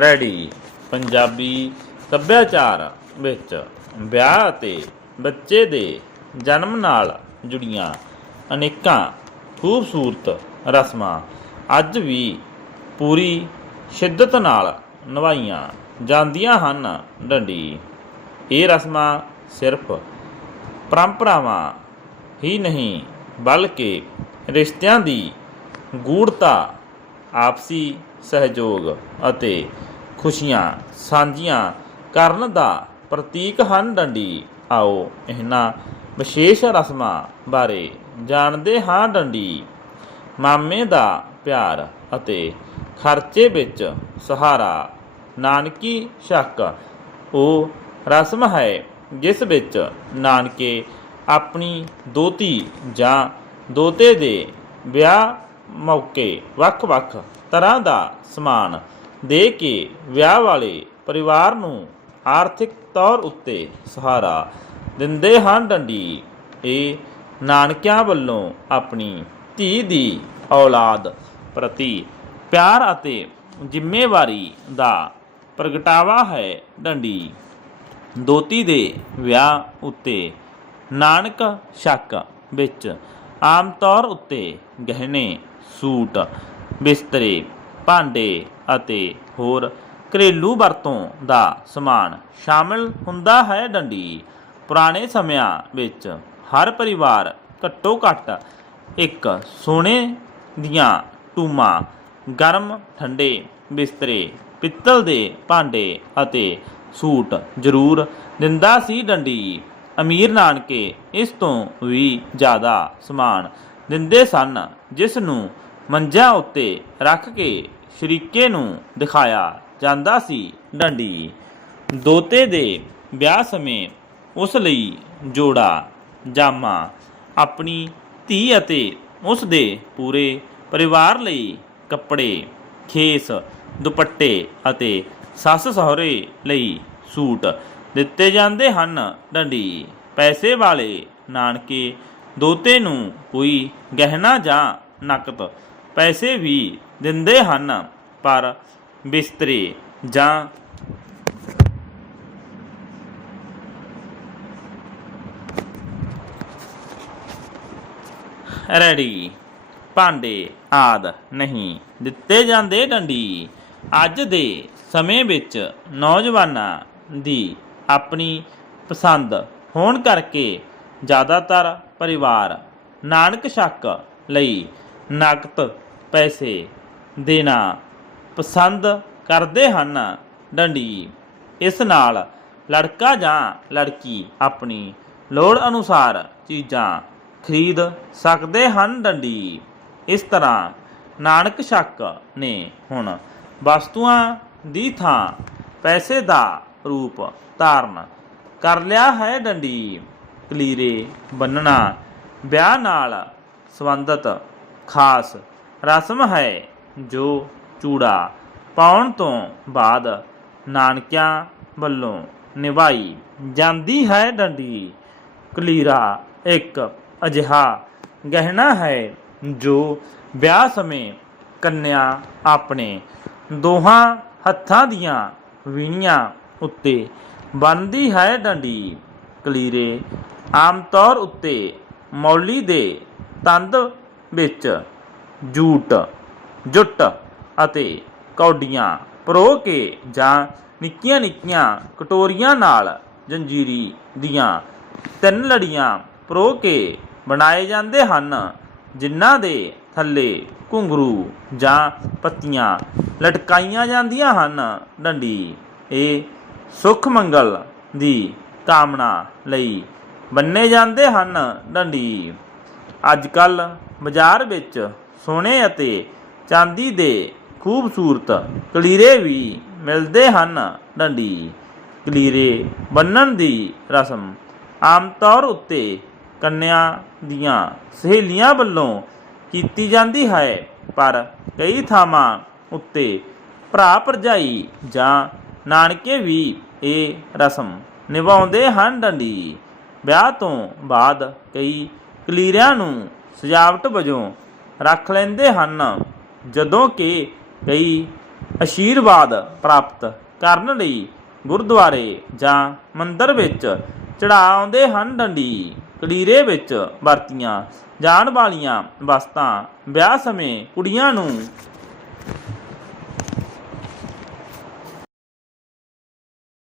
Ready. Punjabi ਸੱਭਿਆਚਾਰ ਵਿੱਚ ਵਿਆਹ ਅਤੇ ਬੱਚੇ ਦੇ ਜਨਮ ਨਾਲ ਜੁੜੀਆਂ ਅਨੇਕਾਂ ਖੂਬਸੂਰਤ ਰਸਮਾਂ ਅੱਜ ਵੀ ਪੂਰੀ ਸ਼ਿੱਦਤ ਨਾਲ ਨਿਭਾਈਆਂ ਜਾਂਦੀਆਂ ਹਨ। ਡੰਡੀ। ਇਹ ਰਸਮਾਂ ਸਿਰਫ ਪਰੰਪਰਾਵਾਂ ਹੀ ਨਹੀਂ, ਬਲਕਿ ਰਿਸ਼ਤਿਆਂ ਦੀ ਗੂੜਤਾ, ਆਪਸੀ ਸਹਿਯੋਗ ਅਤੇ ਖੁਸ਼ੀਆਂ ਸਾਂਝੀਆਂ ਕਰਨ ਦਾ ਪ੍ਰਤੀਕ ਹਨ ਡੰਡੀ। ਆਓ ਇਹਨਾਂ ਵਿਸ਼ੇਸ਼ ਰਸਮਾਂ ਬਾਰੇ ਜਾਣਦੇ ਹਾਂ ਡੰਡੀ। ਮਾਮੇ ਦਾ ਪਿਆਰ ਅਤੇ ਖਰਚੇ ਵਿੱਚ ਸਹਾਰਾ। ਨਾਨਕੀ ਸ਼ੱਕ, ਉਹ ਰਸਮ ਹੈ ਜਿਸ ਵਿੱਚ ਨਾਨਕੇ ਆਪਣੀ ਦੋਤੀ ਜਾਂ ਦੋਤੇ ਦੇ ਵਿਆਹ ਮੌਕੇ ਵੱਖ-ਵੱਖ ਤਰ੍ਹਾਂ ਦਾ ਸਮਾਨ ਦੇ ਕੇ ਵਿਆਹ ਵਾਲੇ ਪਰਿਵਾਰ ਨੂੰ ਆਰਥਿਕ ਤੌਰ ਉੱਤੇ ਸਹਾਰਾ ਦਿੰਦੇ ਹਨ ਡੰਡੀ। ਇਹ ਨਾਨਕਿਆਂ ਵੱਲੋਂ ਆਪਣੀ ਧੀ ਦੀ ਔਲਾਦ ਪ੍ਰਤੀ ਪਿਆਰ ਅਤੇ ਜ਼ਿੰਮੇਵਾਰੀ ਦਾ ਪ੍ਰਗਟਾਵਾ ਹੈ ਡੰਡੀ। ਦੋਤੀ ਦੇ ਵਿਆਹ ਉੱਤੇ ਨਾਨਕ ਸ਼ੱਕ ਵਿੱਚ ਆਮ ਤੌਰ ਉੱਤੇ ਗਹਿਣੇ, ਸੂਟ ਬਿਸਤਰੇ, ਭਾਂਡੇ ਅਤੇ ਹੋਰ ਘਰੇਲੂ ਵਰਤੋਂ ਦਾ ਸਮਾਨ ਸ਼ਾਮਿਲ ਹੁੰਦਾ ਹੈ ਡੰਡੀ। ਪੁਰਾਣੇ ਸਮਿਆਂ ਵਿੱਚ ਹਰ ਪਰਿਵਾਰ ਘੱਟੋ ਘੱਟ ਇੱਕ ਸੋਨੇ ਦੀਆਂ ਟੂਮਾਂ, ਗਰਮ ਠੰਡੇ ਬਿਸਤਰੇ, ਪਿੱਤਲ ਦੇ ਭਾਂਡੇ ਅਤੇ ਸੂਟ ਜ਼ਰੂਰ ਦਿੰਦਾ ਸੀ ਡੰਡੀ। ਅਮੀਰ ਨਾਨਕੇ ਇਸ ਤੋਂ ਵੀ ਜ਼ਿਆਦਾ ਸਮਾਨ ਦਿੰਦੇ ਸਨ, ਜਿਸ ਨੂੰ ਮੰਜਾ ਉੱਤੇ ਰੱਖ ਕੇ ਸ਼ਰੀਕੇ ਨੂੰ ਦਿਖਾਇਆ ਜਾਂਦਾ ਸੀ ਡੰਡੀ। ਦੋਤੇ ਦੇ ਵਿਆਹ ਸਮੇਂ ਉਸ ਲਈ ਜੋੜਾ, ਜਾਮਾ, ਆਪਣੀ ਧੀ ਅਤੇ ਉਸ ਦੇ ਪੂਰੇ ਪਰਿਵਾਰ ਲਈ ਕੱਪੜੇ, ਖੇਸ, ਦੁਪੱਟੇ ਅਤੇ ਸੱਸ ਸਹੁਰੇ ਲਈ ਸੂਟ ਦਿੱਤੇ ਜਾਂਦੇ ਹਨ ਡੰਡੀ। ਪੈਸੇ ਵਾਲੇ ਨਾਨਕੇ ਦੋਤੇ ਨੂੰ ਕੋਈ ਗਹਿਣਾ ਜਾਂ ਨਕਦ ਪੈਸੇ ਵੀ ਦਿੰਦੇ ਹਨ, ਪਰ ਬਿਸਤਰੇ ਜਾਂ ਰੈਡੀ, ਭਾਂਡੇ ਆਦ ਨਹੀਂ ਦਿੱਤੇ ਜਾਂਦੇ ਡੰਡੀ। ਅੱਜ ਦੇ ਸਮੇਂ ਵਿੱਚ ਨੌਜਵਾਨਾਂ ਦੀ ਆਪਣੀ ਪਸੰਦ ਹੋਣ ਕਰਕੇ ਜ਼ਿਆਦਾਤਰ ਪਰਿਵਾਰ ਨਾਨਕ ਸ਼ੱਕ ਲਈ ਨਕਦ ਪੈਸੇ ਦੇਣਾ ਪਸੰਦ ਕਰਦੇ ਹਨ ਡੰਡੀ। ਇਸ ਨਾਲ ਲੜਕਾ ਜਾਂ ਲੜਕੀ ਆਪਣੀ ਲੋੜ ਅਨੁਸਾਰ ਚੀਜ਼ਾਂ ਖਰੀਦ ਸਕਦੇ ਹਨ ਡੰਡੀ। ਇਸ ਤਰ੍ਹਾਂ ਨਾਨਕ ਸ਼ੱਕ ਨੇ ਹੁਣ ਵਸਤੂਆਂ ਦੀ ਥਾਂ ਪੈਸੇ ਦਾ ਰੂਪ ਧਾਰਨ ਕਰ ਲਿਆ ਹੈ ਡੰਡੀ। ਕਲੀਰੇ ਬੰਨਣਾ, ਵਿਆਹ ਨਾਲ ਸੰਬੰਧਿਤ ਖਾਸ ਰਸਮ ਹੈ ਜੋ ਚੂੜਾ ਪਾਉਣ ਤੋਂ ਬਾਅਦ ਨਾਨਕਿਆਂ ਵੱਲੋਂ ਨਿਭਾਈ ਜਾਂਦੀ ਹੈ ਡੰਡੀ। ਕਲੀਰਾ ਇੱਕ ਅਜਿਹਾ ਗਹਿਣਾ ਹੈ ਜੋ ਵਿਆਹ ਸਮੇਂ ਕੰਨਿਆ ਆਪਣੇ ਦੋਹਾਂ ਹੱਥਾਂ ਦੀਆਂ ਵੀਣੀਆਂ ਉੱਤੇ ਬੰਨਦੀ ਹੈ ਡੰਡੀ। ਕਲੀਰੇ ਆਮ ਤੌਰ ਉੱਤੇ ਮੌਲੀ ਦੇ ਤੰਦ ਵਿੱਚ ਜੂਟ, ਜੁੱਟ ਅਤੇ ਕੌਡੀਆਂ ਪਰੋ ਕੇ ਜਾਂ ਨਿੱਕੀਆਂ ਨਿੱਕੀਆਂ ਕਟੋਰੀਆਂ ਨਾਲ ਜੰਜੀਰੀ ਦੀਆਂ ਤਿੰਨ ਲੜੀਆਂ ਪਰੋ ਕੇ ਬਣਾਏ ਜਾਂਦੇ ਹਨ, ਜਿਨ੍ਹਾਂ ਦੇ ਥੱਲੇ ਘੁੰਗਰੂ ਜਾਂ ਪੱਤੀਆਂ ਲਟਕਾਈਆਂ ਜਾਂਦੀਆਂ ਹਨ। ਡੰਡੀ, ਇਹ ਸੁਖ ਮੰਗਲ ਦੀ ਕਾਮਨਾ ਲਈ ਬੰਨੇ ਜਾਂਦੇ ਹਨ। ਡੰਡੀ, ਅੱਜ ਕੱਲ ਬਾਜ਼ਾਰ ਵਿੱਚ ਸੋਨੇ ਅਤੇ ਚਾਂਦੀ ਦੇ ਖੂਬਸੂਰਤ ਕਲੀਰੇ ਵੀ ਮਿਲਦੇ ਹਨ। ਡੰਡੀ ਕਲੀਰੇ ਬੰਨਣ ਦੀ ਰਸਮ ਆਮ ਤੌਰ ਉੱਤੇ ਕੰਨਿਆ ਦੀਆਂ ਸਹੇਲੀਆਂ ਵੱਲੋਂ ਕੀਤੀ ਜਾਂਦੀ ਹੈ, ਪਰ ਕਈ ਥਾਵਾਂ ਉੱਤੇ ਭਰਾ ਭਰਜਾਈ ਜਾਂ ਨਾਨਕੇ ਵੀ ਇਹ ਰਸਮ ਨਿਭਾਉਂਦੇ ਹਨ। ਡੰਡੀ ਵਿਆਹ ਤੋਂ ਬਾਅਦ ਕਈ ਕਲੀਰਿਆਂ ਨੂੰ ਸਜਾਵਟ ਵਜੋਂ ਰੱਖ ਲੈਂਦੇ ਹਨ, ਜਦੋਂ ਕਿ ਕਈ ਆਸ਼ੀਰਵਾਦ ਪ੍ਰਾਪਤ ਕਰਨ ਲਈ ਗੁਰਦੁਆਰੇ ਜਾਂ ਮੰਦਰ ਵਿੱਚ ਚੜਾਉਂਦੇ ਹਨ। ਡੰਡੀ ਕਲੀਰੇ ਵਿੱਚ ਵਰਤੀਆਂ ਜਾਣ ਵਾਲੀਆਂ ਵਸਤਾਂ ਵਿਆਹ ਸਮੇਂ ਕੁੜੀਆਂ ਨੂੰ